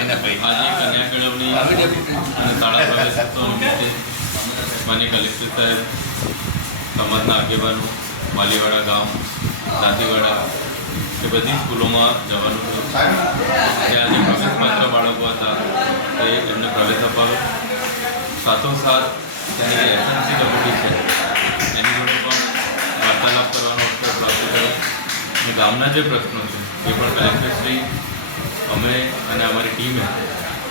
આજે કન્યા કેળવણી અને શાળા પ્રવેશોત્સવ નિમિત્તે માન્ય કલેક્ટર સાહેબ, સમાજના આગેવાનો, વાલીવાડા ગામ, દાંતીવાડા એ બધી સ્કૂલોમાં જવાનું થયું. ત્યાં જે પ્રવેશપાત્ર બાળકો હતા તે એમને પ્રવેશ અપાવ્યો. સાથોસાથ ત્યાંની જે એસએમસી કમિટી છે એની જોડે પણ વાર્તાલાપ કરવાનો અવસર પ્રાપ્ત થયો. અને ગામના જે પ્રશ્નો છે એ પણ કલેક્ટરશ્રી, અમે અને અમારી ટીમે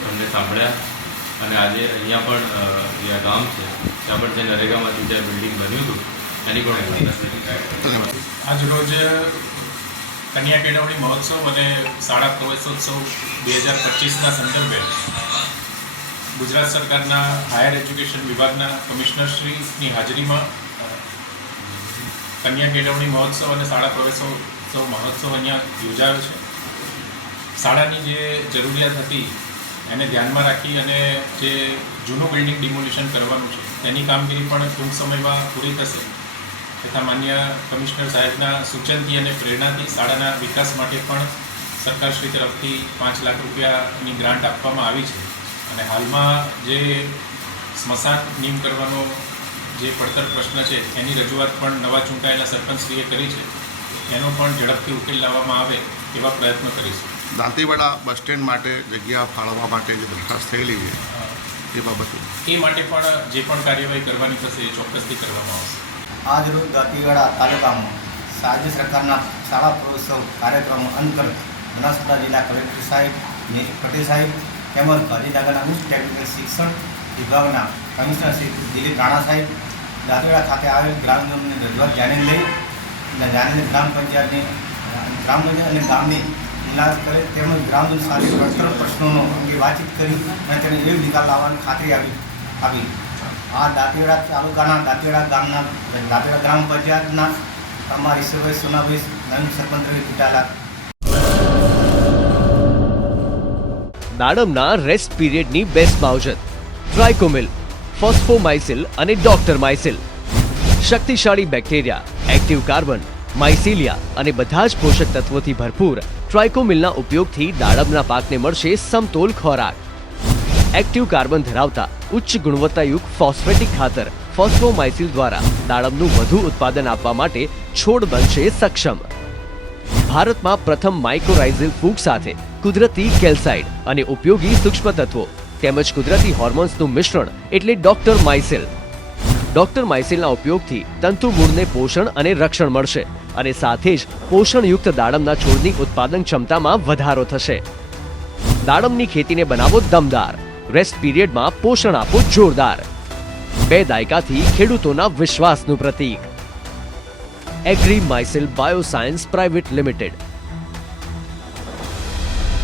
તમને સાંભળ્યા. અને આજે અહીંયા પણ જે ગામ છે ત્યાં પણ જે નરેગામાંથી જે બિલ્ડિંગ બન્યું હતું એની પણ આજ રોજ કન્યા કેળવણી મહોત્સવ અને શાળા પ્રવેશોત્સવ 2025ના સંદર્ભે ગુજરાત સરકારના હાયર એજ્યુકેશન વિભાગના કમિશનરશ્રીની હાજરીમાં કન્યા કેળવણી મહોત્સવ અને શાળા પ્રવેશોત્સવ મહોત્સવ અહીંયા યોજાયો છે. શાળાની જે જરૂરિયાત હતી એને ધ્યાનમાં રાખી અને જે જૂનું બિલ્ડિંગ ડિમોલિશન કરવાનું છે તેની કામગીરી પણ ટૂંક સમયમાં પૂરી થશે તથા માન્ય કમિશનર સાહેબના સૂચનથી અને પ્રેરણાથી શાળાના વિકાસ માટે પણ સરકારશ્રી તરફથી 5 લાખ રૂપિયાની ગ્રાન્ટ આપવામાં આવી છે. અને હાલમાં જે સ્મશાન નિયમ કરવાનો જે પડતર પ્રશ્ન છે એની રજૂઆત પણ નવા ચૂંટાયેલા સરપંચશ્રીએ કરી છે. એનો પણ ઝડપથી ઉકેલ લાવવામાં આવે એવા પ્રયત્નો કરીશું. દાંતીવાડા બસ સ્ટેન્ડ માટે જગ્યા ફાળવવા માટે જે દરખાસ્ત થયેલી છે એ બાબતે એ માટે પણ જે પણ કાર્યવાહી કરવાની થશે એ ચોક્કસથી કરવામાં આવશે. આજ રોજ દાંતીવાડા તાલુકામાં રાજ્ય સરકારના શાળા પ્રવેશોત્સવ કાર્યક્રમ અંતર્ગત બનાસકાંઠા જિલ્લા કલેક્ટર સાહેબ નીતિન પટેલ સાહેબ તેમજ ગાંધીનગરના ઉચ્ચ ટેકનિકલ શિક્ષણ વિભાગના કમિશનર શ્રી દિલીપ રાણા સાહેબ દાંતીવાડા ખાતે આવેલ ગ્રામજનોની રજૂઆત જાણી લઈ અને ગ્રામ પંચાયતની અને ગામની મુલાકાત કરે તેમજ ગ્રામજનો સાથે પડતર પ્રશ્નોનો અંગે વાતચીત કરી અને તેને યોગ્ય નિકાલ લાવવાની ખાતરી આપી. આ દાંતીવાડા તાલુકાના દાંતીવાડા ગામના દાંતીવાડા ગ્રામ પંચાયતના અમારા ઈશ્વરભાઈ સોનાભાઈ નવીન સરપંચ તરીકે ચૂંટાયેલા. દાડમના રેસ્ટ પીરિયડની બેસ્ટ માવજત ટ્રાઇકોમિલ, ફોસ્ફોમાઇસિલ અને ડોક્ટર માઇસિલ. શક્તિશાળી બેક્ટેરિયા, એક્ટિવ કાર્બન, માઇસિલિયા અને બધા જ પોષક તત્વોથી ભરપૂર ટ્રાઇકોમિલના ઉપયોગથી દાડમના પાકને મળશે સમતોલ ખોરાક. એક્ટિવ કાર્બન ધરાવતા ઉચ્ચ ગુણવત્તાયુક્ત ફોસ્ફેટિક ખાતર ફોસ્ફોમાઇસિલ દ્વારા દાડમનું વધુ ઉત્પાદન આપવા માટે છોડ બનશે સક્ષમ. ભારતમાં પ્રથમ માઇક્રોરાઇઝલ ફૂગ સાથે કુદરતી કેલ્સાઇડ અને ઉપયોગી સૂક્ષ્મ તત્વો તેમજ કુદરતી હોર્મોન્સનું મિશ્રણ એટલે ડોક્ટર માઇસિલ. ડોક્ટર માઇસિલના ઉપયોગથી તંતુ મૂળને પોષણ અને રક્ષણ મળશે અને સાથે જ પોષણયુક્ત દાડમના છોડની ઉત્પાદન ક્ષમતામાં વધારો થશે. દાડમની ખેતીને બનાવો દમદાર, રેસ્ટ પીરિયડમાં પોષણ આપો જોરદાર. 2 દાયકાથી ખેડૂતોના વિશ્વાસનું પ્રતીક. Agri Mycil Bioscience Private limited.